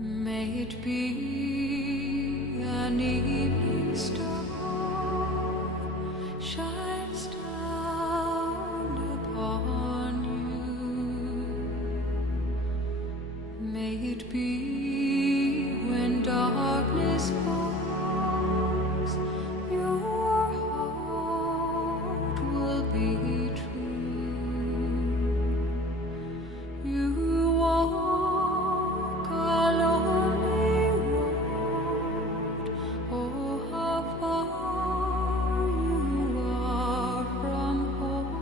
May it be an evening star shines down upon you. May it be when darkness falls, your heart will be true. You walk a lonely road, oh how far you are from home.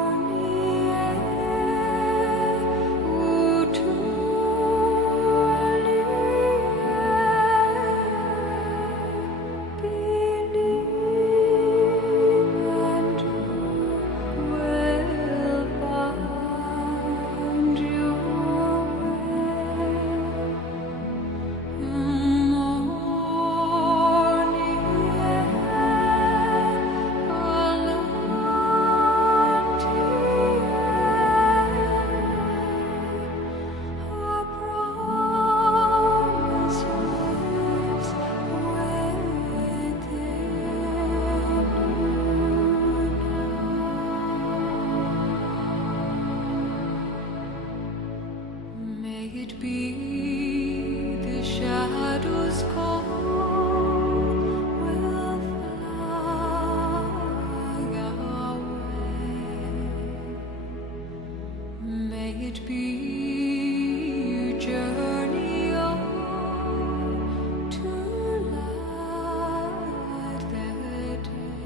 Morning air, would to May it be the shadows call will fly away. May it be you journey on to light the day.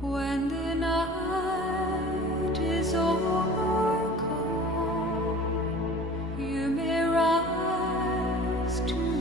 When the night is over, you may rise to